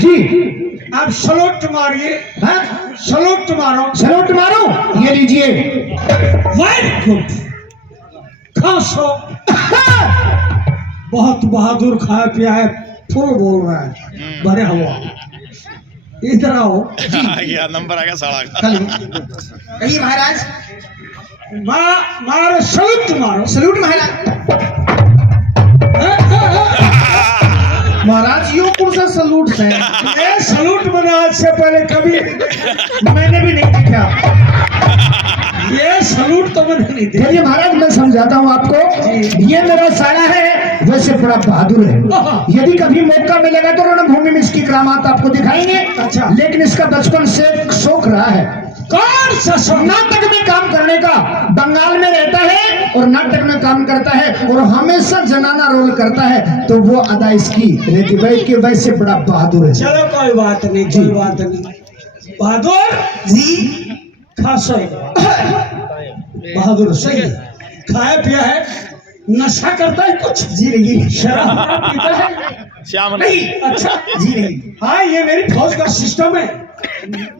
जी आप सलूट मारिए। हाँ सलूट मारो। सलूट मारो, ये लीजिए। Very good. खासो बहुत बहादुर खाया पिया है, फुल बोल रहा है, भरे हुआ। इधर आओ। गया नंबर आ गया साला का। कहिए महाराज। मारो सलूट मारो। सलूट महाराज। महाराज यो कौन सा सलूट है? ये सलूट बना आज से पहले कभी मैंने भी नहीं देखा। ये सलूट तो मैंने नहीं देखा। चलिए महाराज मैं समझाता हूँ आपको। ये मेरा साला है, वैसे बड़ा बहादुर है। यदि कभी मौका मिलेगा तो रणभूमि में इसकी करामात आपको दिखाएंगे। अच्छा। लेकिन इसका बचपन से शौक रहा है कौन सा शौक? नाटक में काम करने का। बंगाल में रहता है और नाटक में काम करता है और हमेशा जनाना रोल करता है, तो वो अदा इसकी रहती भाई के वैसे बड़ा बहादुर है। चलो कोई बात नहीं, कोई बात नहीं। बहादुर जी खासो बहादुर सही है। खाया पिया है, नशा करता है कुछ? जी नहीं। शराब पीता है? श्याम नहीं। अच्छा जी नहीं। हाँ, ये मेरी फौज का सिस्टम है।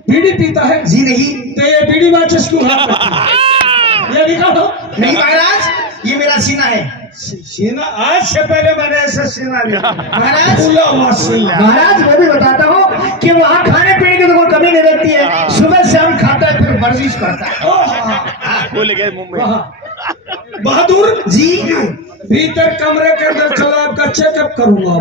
बीड़ी पीता है? जी नहीं। तो ये बीड़ी माचिस क्यों खाता है? ये निकालो। नहीं महाराज, ये मेरा सीना है। सीना? आज से पहले मैंने ऐसा सीना लिया महाराज। फूला हुआ सीना। महाराज मैं भी बताता हूँ कि वहाँ खाने पीने की तो कोई कमी नहीं रहती है। सुबह शाम खाता है, फिर वर्जिश करता है। भूल गए मुंबई। बहादुर जी भीतर कमरे के अंदर चलो, आपका चेकअप करूंगा।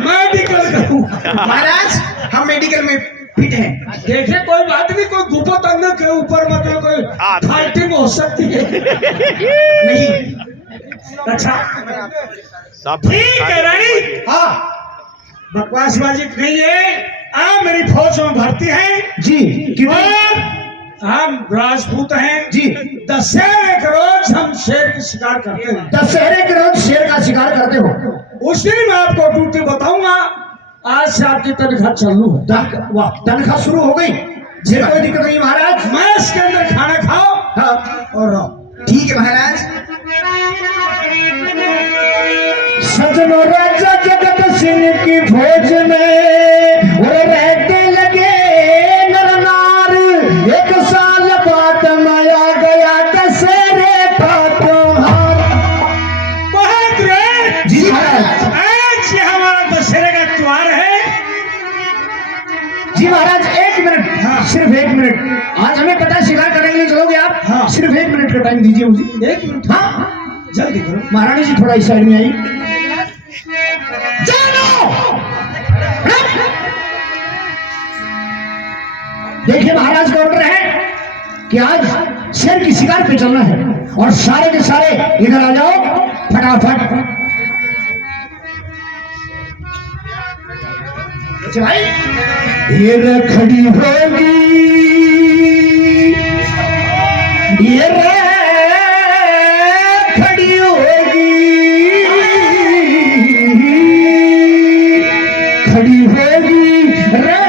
मेडिकल करूंगा। महाराज हम मेडिकल में फिट हैं। देखे कोई बात नहीं, कोई गुप्त अंग के ऊपर मतलब कोई फाइटिंग हो सकती है। नहीं। अच्छा सब ठीक है रानी। हाँ बकवासबाजी नहीं है। आप मेरी फौज में भर्ती है जी। और हम राजपूत हैं जी। दशहरे के रोज हम शेर की शिकार करते हैं। दशहरे के रोज शेर का शिकार करते हो? उस दिन मैं आपको ड्यूटी बताऊंगा। आज से आपकी तनख्वाह चालू है। वाह, तनख्वाह शुरू हो गई जी। कोई दिक्कत नहीं महाराज। मैस के अंदर खाना खाओ हाँ और रहो। ठीक है महाराज। सजनो राजा जगत सिंह की फौज में वो रहते लगे नर नार। एक साल बाद माया गया दशहरे का त्योहार। बहुत great। जी महाराज। आज ये हमारा दशहरे का त्योहार है। जी महाराज एक मिनट। हाँ। सिर्फ एक मिनट। आज हमें पता है शिकार करने के लिए चलोगे आप। हाँ। सिर्फ एक मिनट का टाइम दीजिए मुझे। एक मिनट। हाँ जल्दी करो। महारानी जी थोड़ा इस साइड में आई। जानो। देखिए महाराज का ऑर्डर है कि आज शेर की शिकार पे चलना है और सारे के सारे इधर आ जाओ फटाफट। अच्छा भाई ये रखड़ी होगी, ये खड़ी होगी, खड़ी होगी रे,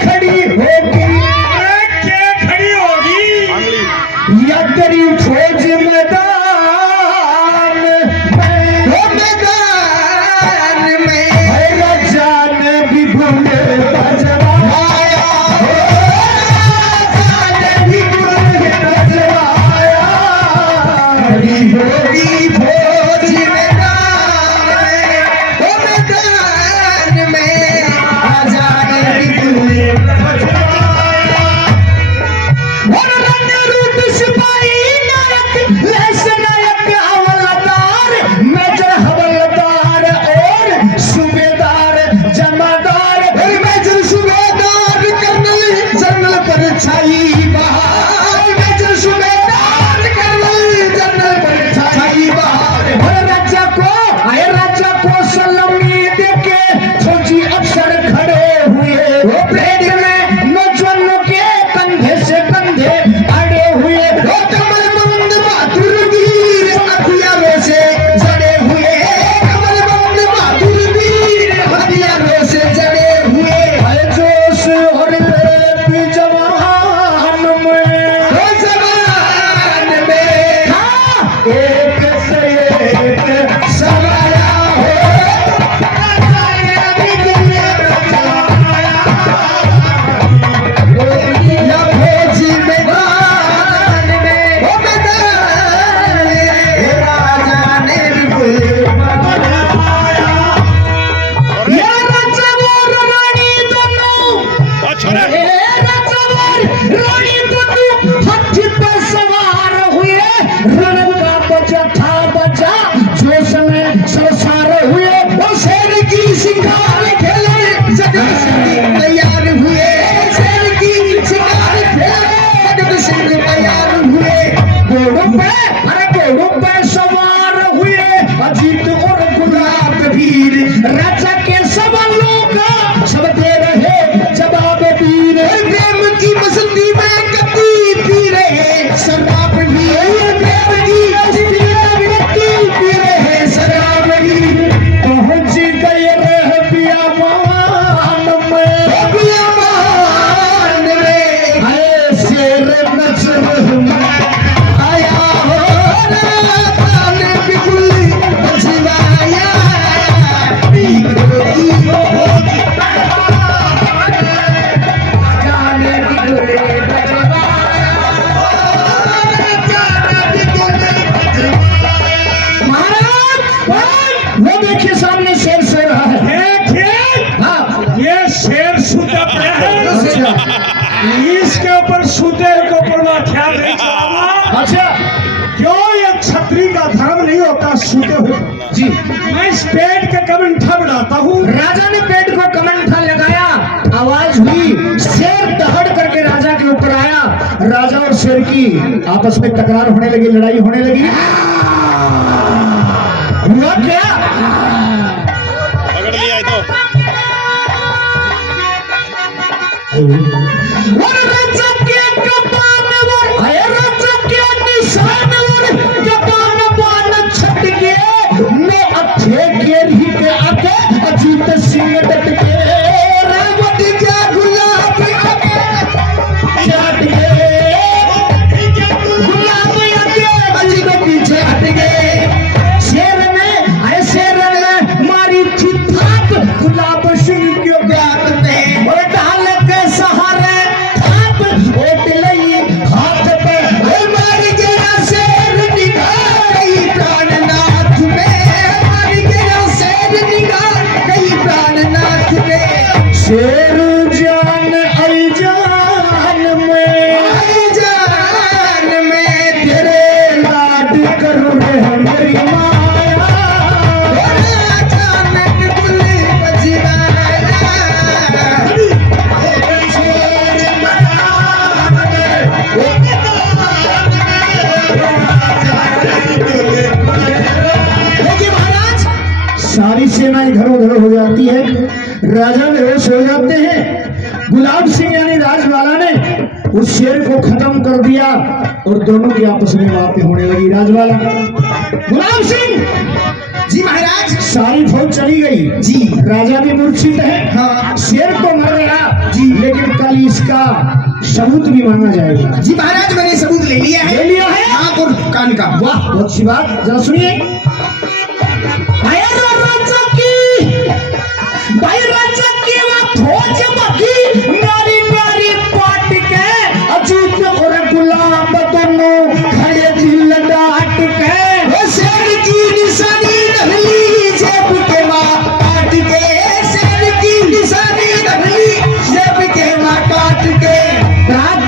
खड़ी होगी। क्या खड़ी होगी? या तेरी फौज मैदान में, वो मैदान में मेरा जान भी भूले बजरा, जान भी भूले राजा के सवालों का सब दे रहे जवाब वीर, प्रेम की मस्ती में कभी पी रहे शराब भी, प्रेम की मस्ती में कभी पी रहे शराब भी। पहुंच गए रह बियाबान में, बियाबान में है शेर नजर में आया हो रातान बिगुल बजवाया बिगुल जाने बिगुल महाराज वो देखिए सामने शेर सो रहा है। हाँ ये शेर सूता पड़ा है, इसके ऊपर सूते के ऊपर ख्याल नहीं चलाना। अच्छा क्यों ये छतरी का धर्म नहीं होता सूते हुए। जी मैं इस पेट का कमंठा बढ़ाता हूँ। राजा ने पेट को कमंठा लगाया, आवाज हुई, शेर दहड़ करके राजा के ऊपर आया। राजा और शेर की आपस में तकरार होने लगी, लड़ाई होने लगी। हुआ क्या? पकड़ लिया है तो और राजा के कपान पर आए, राजा के निशान और कपान बाण छट गए, नो अच्छे के ही के आके अजीत सिंह डट के रावत क्या गुलाब आके छट गए, गुलाब आके अजीत पीछे हट गए। शेर ने मारी थी थाप गुलाब सिंह के गात में, और ढाल के सहारे थाप ओट लई हाथ पे, मार गया शेर निगाह गई प्राणनाथ में, मार गया शेर निगाह गई प्राणनाथ में। शेर जान आई जान में तेरे लाड करूं रे मेरी माया, अचानक गुली देखिए महाराज, सारी सेना इधर उधर हो जाती है, राजा बेहोश हो जाते हैं। गुलाब सिंह यानी राजवाला ने उस शेर को खत्म कर दिया और दोनों की आपस में बातें होने लगी। राजवाला गुलाब सिंह जी महाराज, सारी फौज चली गई जी, राजा भी मूर्छित है, हाँ शेर तो मर गया जी, लेकिन कल इसका सबूत भी मांगा जाएगा। जी महाराज मैंने सबूत ले लिया है, ले लिया है? आंख और कान का। वाह बहुत अच्छी बात, जरा सुनिए। भाई राजा की वो फौज बाकी नारी नारी पाट के अजीत और गुलाब दोनों खड़े दिल डाट के, शेर की निशानी नहली जेब के माँ काट के, शेर की निशानी नहली जेब के माँ काट के। प्रात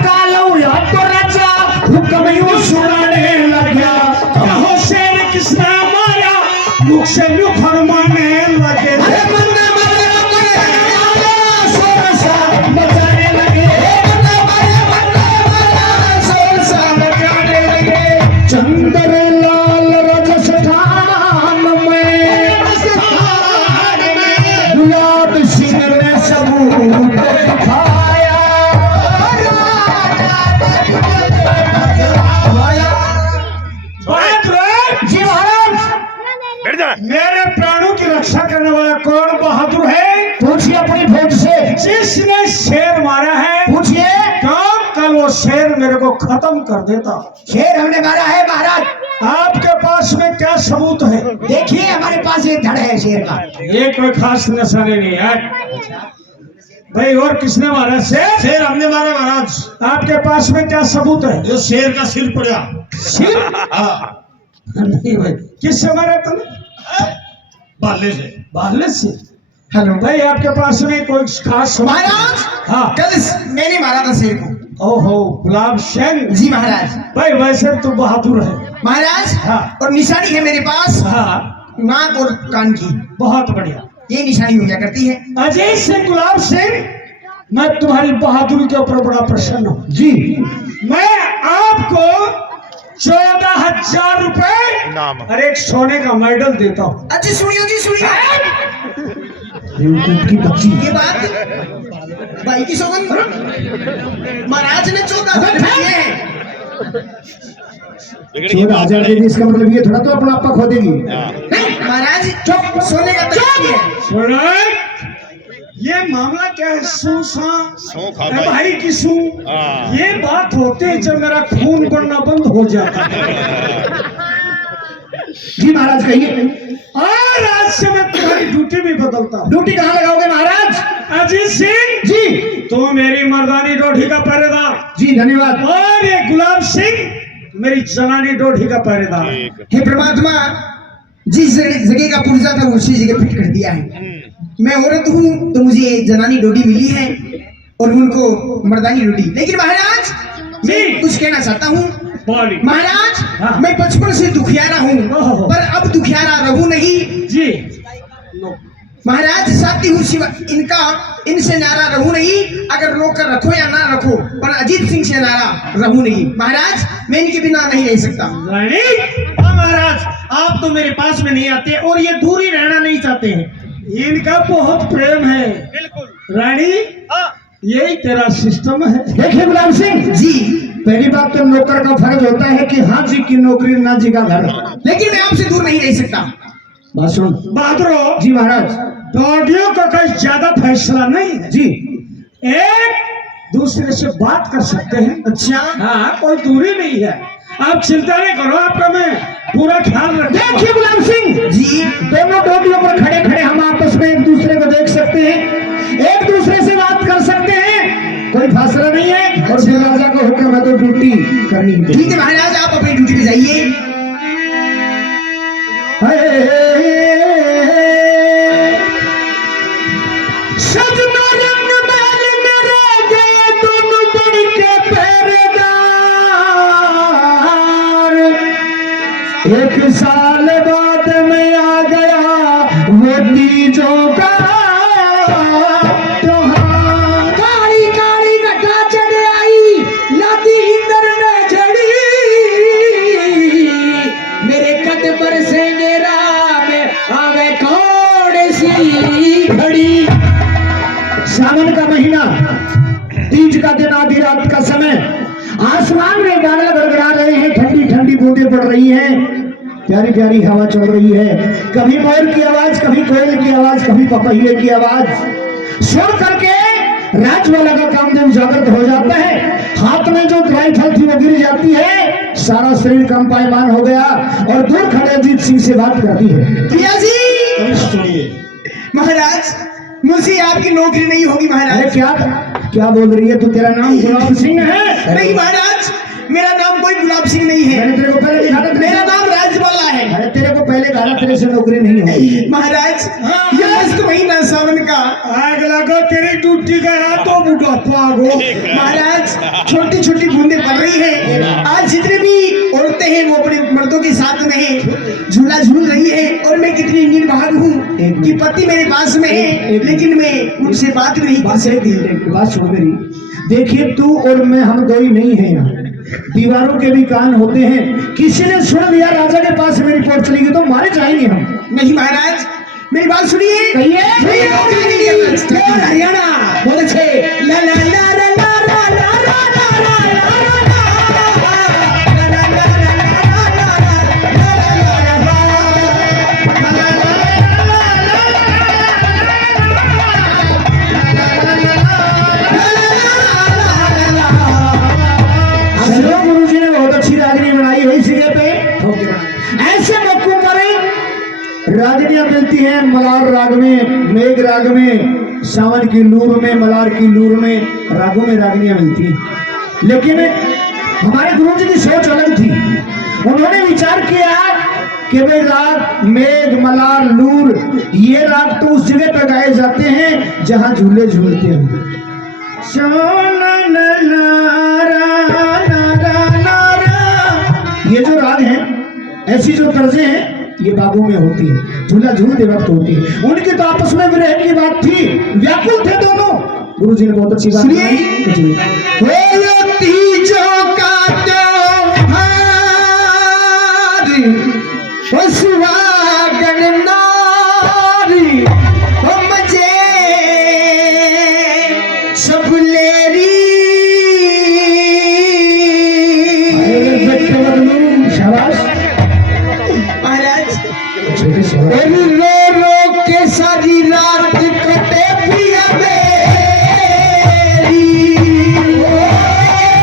काल हुआ तो राजा हुक्म यूं सुनाने लगा, कहो शेर किसने मारा, मुख से मुख फरमाने लगे। अरे बंदा मारे शोर सा मचाने लगे, बंदा मारे शोर सा मचाने लगे। चंद्र लाल राजस्थान में गुलाब सिंह ने सबूत दिखाया, बात रे, जी महाराज बैठ जा। मेरे प्राणों की रक्षा करने वाला कौन बहादुर है? पूछिए अपनी फौज से, जिसने शेर मारा है, पूछिए। क्यों कल वो शेर मेरे को खत्म कर देता। शेर हमने मारा है महाराज, आपके पास में क्या सबूत है? देखिए हमारे पास एक धड़ है शेर का। ये कोई खास निशानी नहीं है भाई। और किसने मारा शेर? शेर हमने मारा महाराज, आपके पास में क्या सबूत है? जो शेर का सिर पड़ा। सिर? हाँ, नहीं भाई, किससे मारा तुमने? बाले से। बाले से? हेलो भाई आपके पास में कोई खास सबूत है? महाराज, हाँ। कल मैंने मारा था शेर को। ओहो गुलाब सिंह जी महाराज। भाई, वैसे तो बहादुर है महाराज हाँ। और निशानी है मेरे पास हाँ, नाक और कान की, बहुत बढ़िया। ये निशानी हो जाया करती है। अजय सिंह गुलाब सिंह, मैं तुम्हारी बहादुरी के ऊपर बड़ा प्रसन्न हूँ जी मैं आपको 14,000 रुपए नाम और एक सोने का मेडल देता हूँ। अच्छा सुनियो जी सुनियो, बेवकूफ की बच्ची। ये बात भाई की सौगंध, महाराज ने 14,000 दिए हैं। बिगड़ गई 14,000 दे दी, इसका मतलब ये थोड़ा तो अपना आपा खो देगी। हाँ। नहीं महाराज चुप, सोने का तख्त है। सुनो, ये मामला क्या है? सौ खा भाई। भाई की सू, हाँ। ये बात होती है जब मेरा खून बनना बंद हो जाता है। जी महाराज कहिए। और आज से मैं तुम्हारी ड्यूटी भी बदलता हूँ। ड्यूटी कहाँ लगाओगे महाराज? अजीत सिंह जी तू मेरी मर्दानी डोढ़ी का पहरेदार, जी धन्यवाद। और ये गुलाब सिंह मेरी जनानी डोढ़ी का पहरेदार। ठीक। हे परमात्मा, जिस जगह का पुर्जा था उसी जगह फिट कर दिया है। मैं औरत हूँ तो मुझे जनानी डोडी मिली है और उनको मर्दानी डोडी। लेकिन महाराज मैं कुछ कहना चाहता हूँ। बोली। महाराज हाँ। मैं बचपन से दुखियारा हूँ, ओहो। पर अब दुखियारा रहूं नहीं। जी महाराज साथी हूँ शिवा इनका, इनसे नारा रहूं नहीं। अगर रोक कर रखो या ना रखो, पर अजीत सिंह से नारा रहूं नहीं। महाराज मैं इनके बिना नहीं रह सकता। रानी, हाँ महाराज, आप तो मेरे पास में नहीं आते और ये दूर ही रहना नहीं चाहते हैं। इनका बहुत प्रेम है। बिल्कुल। रानी यही तेरा सिस्टम है। देखिए गुलाम सिंह जी पहली बात तो नौकर का फर्ज होता है कि हाँ जी की नौकरी ना जी का घर। लेकिन मैं आपसे दूर नहीं रह सकता। बात सुन। बहादुरो, जी महाराज। डोडियों का कोई ज्यादा फैसला नहीं है। जी एक दूसरे से बात कर सकते हैं। अच्छा हाँ, कोई दूरी नहीं है। आप चिंता नहीं करो, आपका मैं पूरा ख्याल रखूंगा। देखिए गुलाम सिंह जी दोनों डोटियों पर खड़े खड़े हम आपस में एक दूसरे को देख सकते हैं, एक दूसरे से बात कर सकते हैं, कोई फासला नहीं है। और फिर राजा को हुक्म है तो ड्यूटी करनी है। ठीक है महाराज, आप अपनी ड्यूटी पे जाइए। सजना रंग महल में रह गए दोनों बन के पहरेदार। एक साल बाद में आ गया वो तीजों का त्योहार। काली काली घटा चढ़ आई नदी इंदर में झड़ी, मेरे कद पर से मेरा में आवे कौन सी घड़ी। सावन का महीना, तीज का दिन, आधी रात का समय, आसमान में बादल गड़गड़ा रहे हैं, ठंडी ठंडी बूंदें पड़ रही हैं, प्यारी प्यारी हवा चल रही है। कभी मोर की आवाज, कभी कोयल की आवाज, कभी पपैये की आवाज सुन करके राजवाला का कामदेव जागृत हो जाता है। हाथ में जो राइफल थी वो गिर जाती है, सारा शरीर कंपायमान हो गया और दूर खड़े अजीत सिंह से बात करती है। प्रिया जी सुनिए महाराज, मुझे आपकी नौकरी नहीं होगी अरे महाराज। क्या बोल रही है तू? तेरा नाम गुलाब सिंह है? नहीं महाराज, मेरा नाम कोई गुलाब सिंह नहीं है। मैंने तेरे को पहले लिखा था, मेरा नाम राजवाला है। अरे तेरे को पहले कहा था तेरे से नौकरी नहीं होगी। महाराज ये अगस्त महीना सावन का, आग लगो तेरी ड्यूटी का, या तो बुढ़ापा आ गो। महाराज छोटी छोटी बूंदें पड़ रही है। आज जितने भी औरतें हैं वो अपने मर्दों के साथ में है, झूला झूल रही है। और मैं कितनी निर्भाग हूँ कि पति मेरे पास में है, लेकिन मैं उनसे बात भी नहीं कर सकती। बात सुन मेरी, देखिए तू और मैं, हम दो ही नहीं है यहाँ, दीवारों के भी कान होते हैं। किसी ने सुन लिया राजा के पास मेरी रिपोर्ट चली गई तो मारे जाएंगे हम। नहीं महाराज, मेरी बात सुनिए। कहिए। मेरी नौकरी नहीं करना चाहती। हरियाणा बहुत अच्छे। ला ला ला ला ला ला ला ला ला ला गुरुजी ने बहुत अच्छी रागनी बनाई है इस जगह पे। ऐसे मौकों पर रागनियां मिलती हैं, मलार राग में, मेघ राग में, सावन की लूर में, मलार की लूर में, रागों में रागनियां मिलती हैं। लेकिन हमारे गुरुजी की सोच अलग थी। उन्होंने विचार किया कि भाई राग मेघ, मलार, लूर, ये राग तो उस जगह पर गाए जाते हैं जहां झूले झूलते हैं। ये जो राग हैं, ऐसी जो तर्जें हैं, ये बागों में होती है, झूला झूलते वक्त होती है। उनकी तो आपस में विरह की बात थी, व्याकुल थे दोनों। गुरु जी ने बहुत अच्छी बात सुनिए। बताई। तीजों का त्योहार ओ सुहागन नारी ओ मजे सब लेरी शाबाश महाराज रो रो के सारी रात कटे पिया मेरी ओ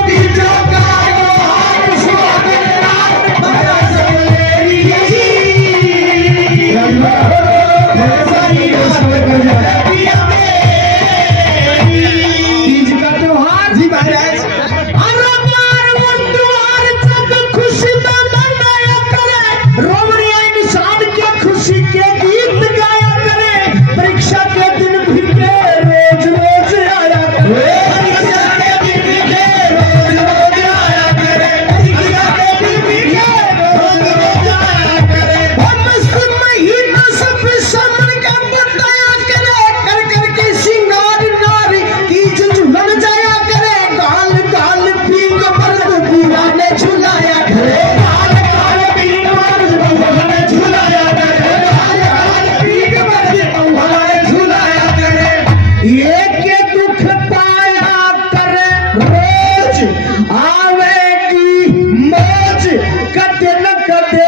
बीजो का हाथ सुहागन नार भरा सब लेरी सारी रात कटे पिया मेरी तीज का त्योहार जी महाराज इंसान के खुशी के गीत गाया करे परीक्षा के दिन भी के रोज रोज आया करे परीक्षा के दिन भी के रोज रोज आया करे परीक्षा के दिन भी के रोज रोज आया करे हम इस महीना सब समन का बताया करे कर कर के सिंगार नारी की झुलन जाया करे गाल गाल पींग मर्द दीवाने झुलाया करे गाल गाल पींग मर्द दीवाने झुलाया करे गाल गाल पींग मर्द दीवाने झुलाया करे ये के दुख पाया करे रोज आवेगी मौज कदे न कदे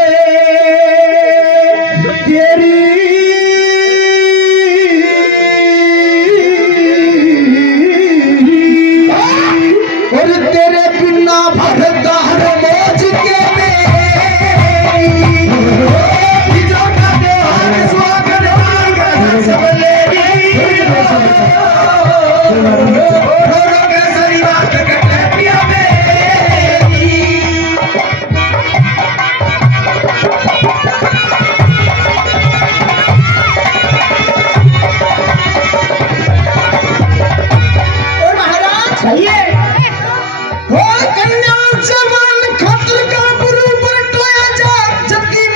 तेरी और तेरे बिना भरता हर मौज के मेरी बीजों का त्योहार सुहागन नार सब लेरी रो रो के सारी रात कटे पिया मेरी और महाराज चाहिए हो कन्या जवान खतर का गुरु पर टोया जा जबकि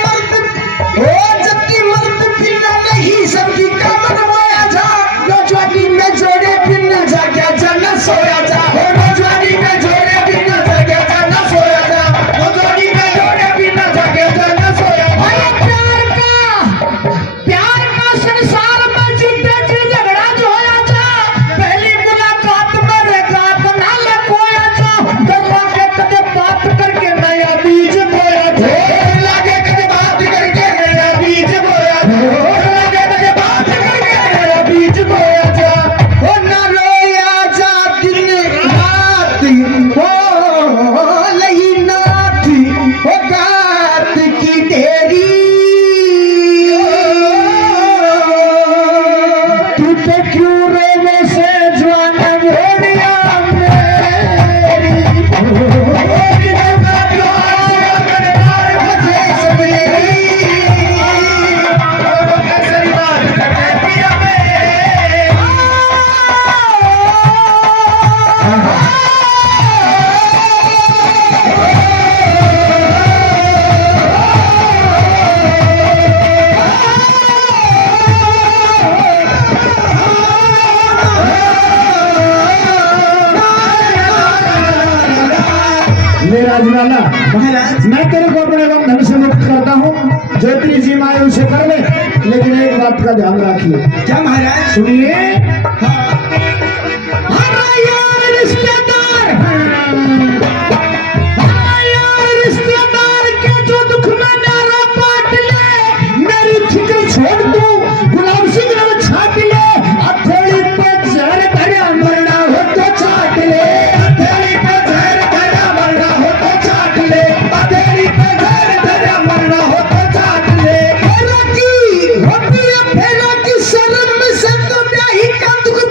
मर्द बिना नहीं सबकी कामन मोया जा नौजवानी में जोड़े बिना जागे जन सोया जा हो नौजवानी में जोड़े बिना जागे जन सोया जा नौजवानी में जोड़े बिना जागे जन सोया जा प्यार का संसार में जीते जी झगड़ा जो होया जा पहली मुलाकात में रेगात ना लकोया जा डरवा के कदे बात करके नया बीज बोया जा लागे कदे बात करके नया बीज बोया जा लागे कदे बात करके नया बीज बोया जा ओ ना रोया जा दिन रात हो लही नाथ ओ गात की तेरी तू तो क्यों रोवे से जवान घोड़िया मेरी मुझे सब लेरी सारी बात करते पिया मेरा राजनाला महाराज मैं तेरे को अपने बंधन से मुक्त करता हूँ जो तेरी जी माए उसे कर ले लेकिन एक बात का ध्यान रखिए क्या महाराज सुनिए रिश्तेदार रिश्तेदार के जो दुख में नारा बांट ले मेरी फिक्र छोड़ दू गुलाब सिंह ने छाट ले हथेली पे जहर धरा मरना हो तो चाट ले हथेली पे जहर धरा मरना हो तो चाट ले हथेली पे जहर धरा मरना हो तो चाट ले फेरा की होती है फेरा की शर्म से तो ब्याही का दुख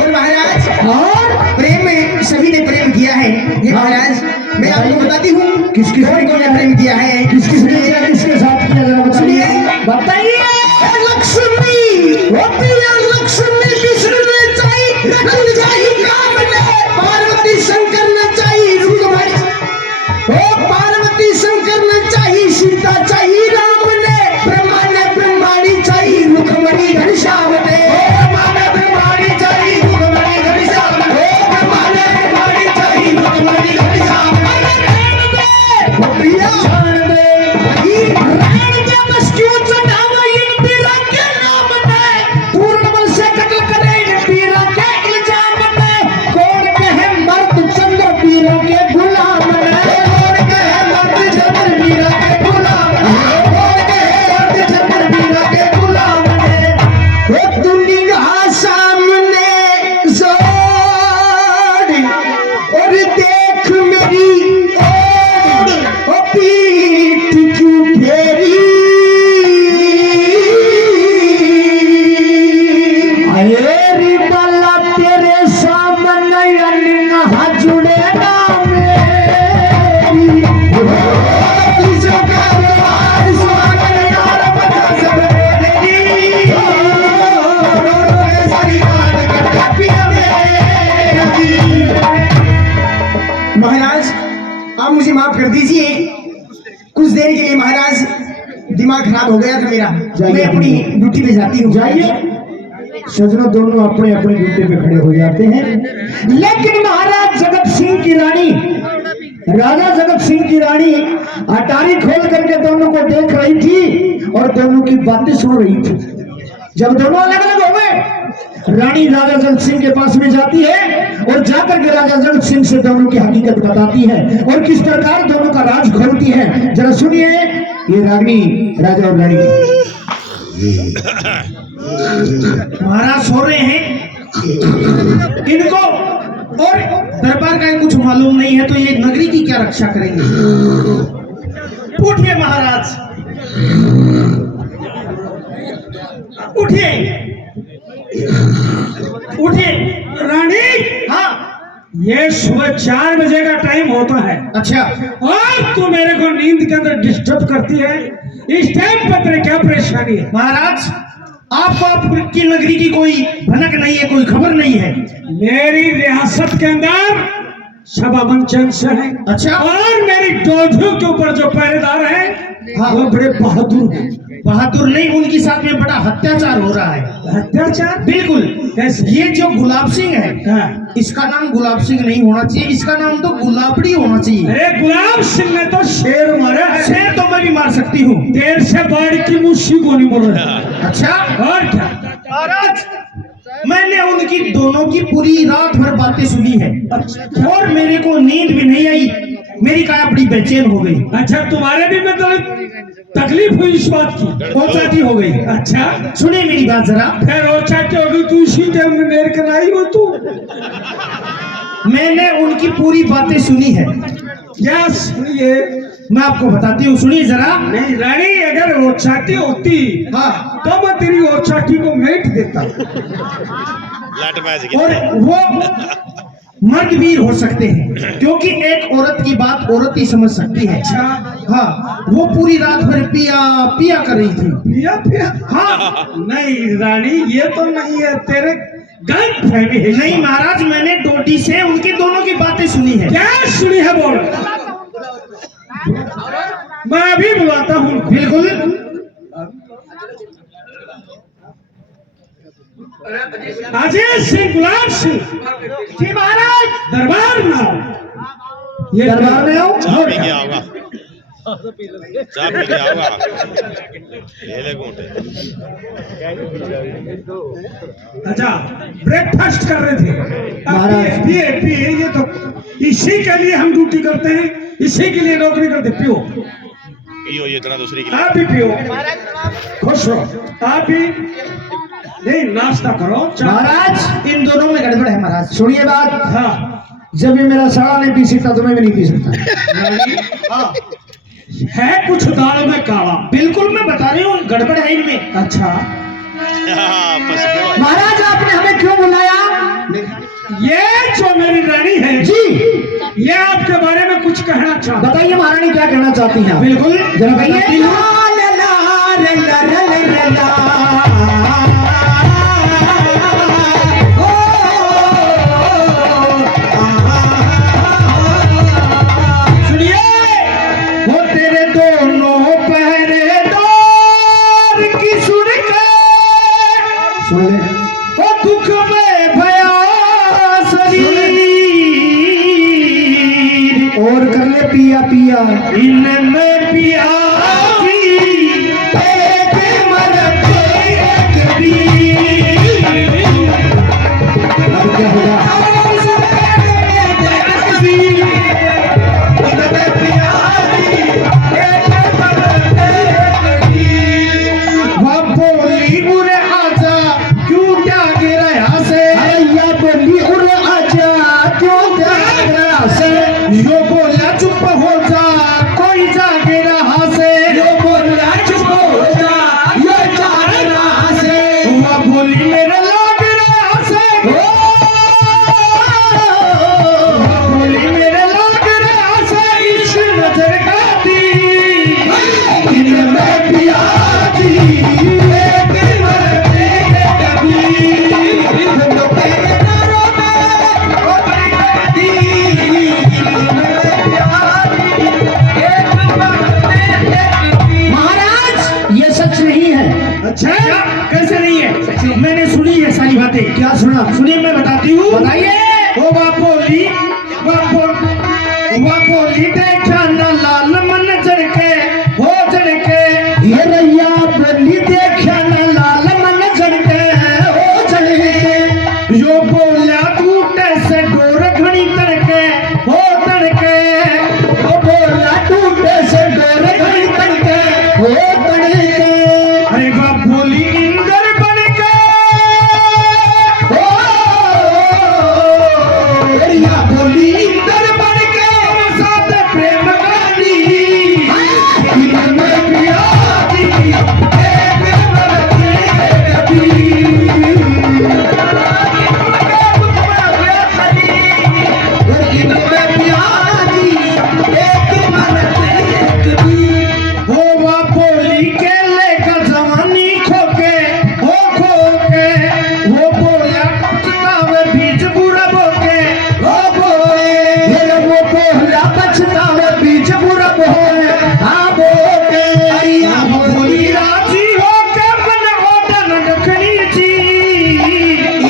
और महाराज प्रेम में सभी ने प्रेम किया है। ये महाराज मैं आपको बताती हूँ किसके कौन कौन ने प्रेम किया है। किसके साथ किया जरा सुनिए बताइए। लक्ष्मी होती है लक्ष्मी विष्णु ने चाहिए रतन चाहिए काम ने पार्वती शंकर ने चाहिए रुक्मणी ओ पार्वती शंकर ने चाहिए सीता चाहिए राम ने ब्रह्मा ने ब्रह्माणी चाहिए रुक्मणी घनश्याम ने ब्रह्मा ने ब्रह्माणी चाहिए रुक्मणी घनश्याम ने ब्रह्मा ने ब्रह्माणी चाहिए रुक्मणी घनश्याम ने प्रिया जान दे राम के बस क्यों चढ़ावा इन पीरा के नाम ने पूर्ण बल से कत्ल करे इन पीरा के इल्जाम ने कौन कहे मर्द चंद्र पीरा के गुलाम ने कौन कहे मर्द चंद्र पीरा के गुलाम ने कौन कहे मर्द चंद्र पीरा के गुलाम ने एक दुनिया सामने जोड़ और देख मेरी ओर ओ पीठ क्यों फेरी अरे बल्ला तेरे सामने अनिहा जुड़े ना मेरी। तुझो का द्वार स्वागत यार बता सब मेरी सारी बात करता पिया मेरी। महाराज आप मुझे माफ कर दीजिए कुछ देर के लिए महाराज दिमाग खराब हो गया था मेरा। मैं अपनी ड्यूटी पे जाती हूँ। जाइए सजनों दोनों अपने अपने ड्यूटी पे खड़े हो जाते हैं। लेकिन महाराज जगत सिंह की रानी राजा जगत सिंह की रानी अटारी खोल करके दोनों को देख रही थी और दोनों की बातें सुन रही थी। जब दोनों अलग अलग हो गए रानी राजा जगत सिंह के पास में जाती है और जाकर के राजा जगत सिंह से दोनों की हकीकत बताती है और किस प्रकार दोनों का राज खोलती है। जरा सुनिए ये रानी राजा और रानी। महाराज सो रहे हैं इनको और दरबार का कुछ मालूम नहीं है तो ये नगरी की क्या रक्षा करेंगे। उठिए महाराज उठिए उठिए। रानी हाँ ये सुबह 4 बजे का टाइम होता है अच्छा और तू मेरे को नींद के अंदर डिस्टर्ब करती है। इस टाइम पर तेरे क्या परेशानी है? महाराज आपको आपकी नगरी की कोई भनक नहीं है कोई खबर नहीं है। मेरी रियासत के अंदर सब अमन चैन से है। अच्छा और मेरी डोलियों के ऊपर जो पहरेदार है हाँ। वो बड़े बहादुर हैं। बहादुर नहीं उनके साथ में बड़ा अत्याचार हो रहा है। अत्याचार बिल्कुल कैसे? ये जो गुलाब सिंह है हाँ। इसका नाम गुलाब सिंह नहीं होना चाहिए इसका नाम तो गुलाबड़ी होना चाहिए। अरे गुलाब सिंह ने तो शेर मारा है। शेर तो मैं भी मार सकती हूँ। देर से बाढ़ की मुशी को नहीं बोल रहा। अच्छा और क्या? महाराज मैंने उनकी दोनों की पूरी रात भर बातें सुनी है और मेरे को नींद भी नहीं आई। मेरी काया बड़ी बेचैन हो गई। अच्छा तुम्हारे भी मतलब तकलीफ हुई इस बात की? ओचाटी हो गई। अच्छा सुनिए मेरी बात जरा। फिर ओचाटी होगी तू इसी टाइम में मेरे कलाई हो तू। मैंने उनकी पूरी बातें सुनी है। क्या सुनिए? मैं आपको बताती हूँ सुनिए जरा। नहीं रानी अगर ओचाटी होती हाँ तो मैं तेरी ओचाटी को मेट देता। लाट मैच और वो मर्द भी हो सकते हैं क्योंकि एक औरत की बात औरत ही समझ सकती है। अच्छा हाँ वो पूरी रात भर पिया पिया कर रही थी। पिया पिया? हाँ नहीं रानी ये तो नहीं है तेरे गलत फहमी है। नहीं महाराज मैंने डोटी से उनकी दोनों की बातें सुनी है। क्या सुनी है बोल? मैं अभी बुलाता हूँ। बिल्कुल अजय सिंह गुलाब सिंह जी महाराज दरबार में आओ। ये दरबार में आओ। चाबी क्या होगा? चाय पीने आओगा ये ले घूंटे अच्छा ब्रेकफास्ट कर रहे थे अब महाराज। पिए पिए ये तो इसी के लिए हम ड्यूटी करते हैं, इसी के लिए नौकरी करते। पियो पियो ये इतना दूसरी के लिए आप भी पियो, खुश रहो। आप भी नहीं नाश्ता करो। महाराज इन दोनों में गड़बड़ है महाराज, सुनिए बात। हाँ जब ये मेरा साड़ा नहीं पी सकता तो मैं भी नहीं पी सकता। हाँ है कुछ दाल में काला, बिल्कुल मैं बता रही हूँ गड़बड़ है इनमें। अच्छा हाँ, बस ये बात। महाराज आपने हमें क्यों बुलाया? ये जो मेरी रानी है जी ये आपके बारे में कुछ कहना चाहता। बताइए महारानी क्या कहना चाहती हैं आप? बिल्कुल जरा बताती कहिए। हूँ। सुनिए, वो तेरे दोनों पहरेदार की सुन के सुन ले, वो दुख में भया शरीर और कर ले पिया पिया इनमें पिया अब क्या होगा? वह बोली उरे आजा क्यों त्यागे रहा से? या बोली उरे आजा क्यों त्यागे रहा से? यो बोला चुप हो जा कोई जागे रहा से। यो बोला चुप हो जा यो जागे रहा से। वह बोली मेरे लाग रहा से। वह बोली मेरे लाग रहा से। इस नजर का दी इनमें पिया दी एक मरते कभी तो पैरों में ओ दी इनमें पिया दी एक मरते कभी। महाराज ये सच नहीं है। अच्छा कैसे नहीं है? मैंने सुनी है सारी बातें। क्या सुना? सुनिए मैं बताती हूँ। बताइए। वो वह बोली देखा ना लाल मन जड़ के हो जड़ के। ये रैया बोली देखा ना लाल मन जड़ के हो जड़ के। यो बोला टूटे से डोर घड़ी तड़के हो तड़के। वो बोला टूटे से डोर घड़ी तड़के हो तड़के। अरे वह बोली इंदर बन के ओ रैया बोली इंदर बन के साथ प्रेम गानी इनमें पिया दी एक मरते कभी। इनमें पिया दी एक मरते कभी। हो वह बोली के लेकर जवानी खोके हो खोके। वो बोला पछतावे बीज बुरा बोके ओ बोए ये वो बोला पछतावे बीच बुरा बोए हाँ बोके। अरिया बोली बोली राजी हो के मन ओडन रखनी जी।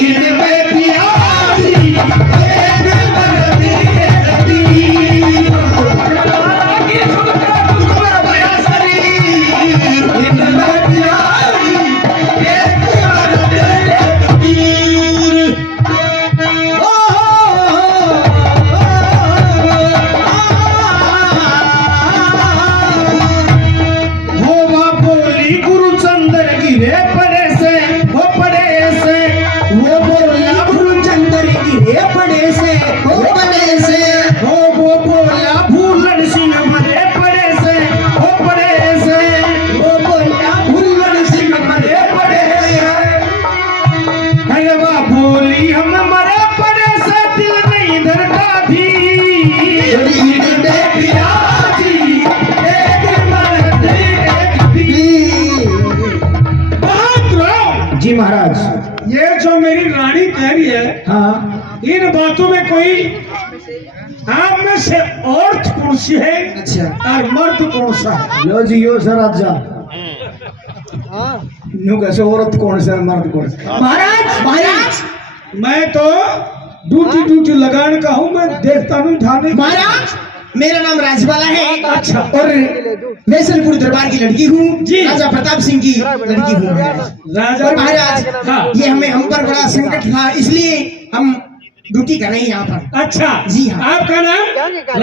इनमें पिया दी एक मरते कभी। इनमें पिया दी एक मरते कभी। हो वह बोली गुरु चंद्र गिरे पड़े से हो पड़े से। वो बोला गुरु चंदर गिरे पड़े से हो पड़े से। हो वो बोला भूलन सिंह मरे पड़े से हो पड़े से। वो बोला भूलन सिंह मरे पड़े से। अरे वाह बोली हम मरे पड़े से दिल नहीं धरता थी। इनमें पिया दी एक मरते कभी। बहुत रो। जी महाराज। ये जो मेरी रानी कह रही है हाँ इन बातों में कोई आप में से औरत कौन सी है अच्छा और मर्द कौन सा है? लो जी यो सर राजा न्यू कैसे औरत कौन सा है मर्द कौन सा? महाराज महाराज मैं तो ड्यूटी लगाने का हूँ। मैं देखता हूँ थाने। महाराज मेरा नाम राजबाला है। अच्छा। और मैं सलपुर दरबार की लड़की हूँ जी। राजा प्रताप सिंह की लड़की हूँ राजा और महाराज हाँ। ये हम पर बड़ा संकट था, इसलिए हम ड्यूटी कर रहे हैं यहाँ पर। अच्छा जी हाँ। आपका नाम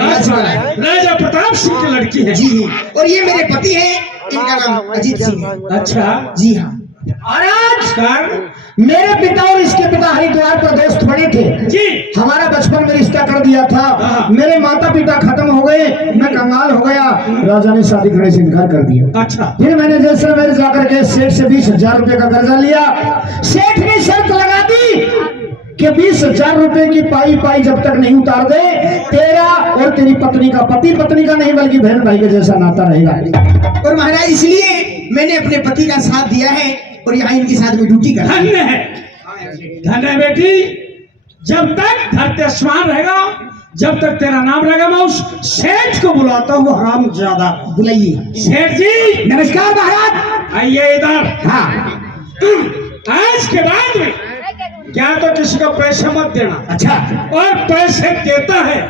राजबाला है। राजा प्रताप सिंह की लड़की है। जी और ये मेरे पति हैं, इनका नाम अजीत सिंह है। अच्छा जी हाँ। महाराज मेरे पिता और इसके पिता हरिद्वार पर दोस्त बने थे। जी हमारा बचपन में रिश्ता कर दिया था। हाँ। मेरे माता पिता खत्म हो गए, मैं कंगाल हो गया। राजा ने शादी करने से इनकार कर दिया। अच्छा फिर मैंने जैसलमेर जाकर के सेठ से 20,000 रुपए का कर्जा लिया। सेठ ने शर्त लगा दी कि 20,000 रुपए की पाई पाई जब तक नहीं उतार दे, तेरा और तेरी पत्नी का, पति पत्नी का नहीं बल्कि बहन भाई के जैसा नाता रहेगा। और महाराज इसलिए मैंने अपने पति का साथ दिया है और यहाँ इनके साथ में ड्यूटी कर। धन्य है, धन्य है बेटी। जब तक धरती आसमान रहेगा, जब तक तेरा नाम रहेगा, मैं उस सेठ को बुलाता हूँ, हराम ज्यादा। बुलाइए। सेठ जी नमस्कार महाराज। आइए इधर। हाँ आज के बाद में क्या तो किसी को पैसे मत देना। अच्छा। और पैसे देता है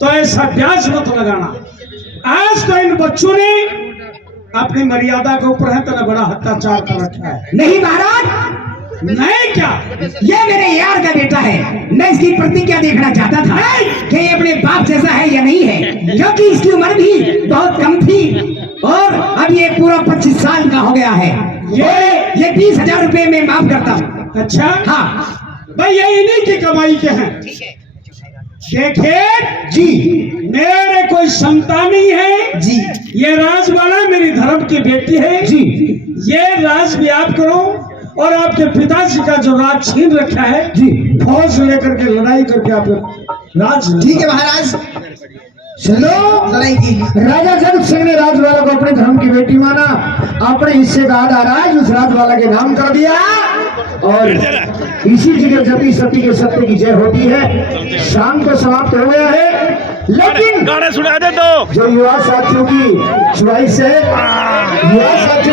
तो ऐसा ब्याज मत लगाना। आज तो इन बच्चों ने अपनी मर्यादा के ऊपर है तो बड़ा अत्याचार कर रखा है। नहीं महाराज, नहीं क्या ये मेरे यार का बेटा है। मैं इसकी प्रतिज्ञा देखना चाहता था कि ये अपने बाप जैसा है या नहीं है, क्योंकि इसकी उम्र भी बहुत कम थी और अब ये पूरा 25 साल का हो गया है। ये 20,000 रुपए में माफ करता हूँ। अच्छा हाँ भाई, ये इन्हीं की कमाई के हैं। देखिए जी, मेरे कोई क्षमता नहीं है जी ये राजबाला मेरी धर्म की बेटी है जी। ये राज भी आप करो और आपके पिताजी का जो राज छीन रखा है जी। फौज लेकर के लड़ाई करके आप राज ठीक है महाराज, चलो। लड़ाई की। राजा जनक सिंह ने राजवाला को अपने धर्म की बेटी माना, अपने हिस्से का आधा राज उस राजवाला के नाम कर दिया और इसी जगह जपी सती के सत्य की जय होती है। शाम को समाप्त हो गया है, लेकिन गाने सुना दे तो जो युवा साथियों की च्वाइस है, युवा साथियों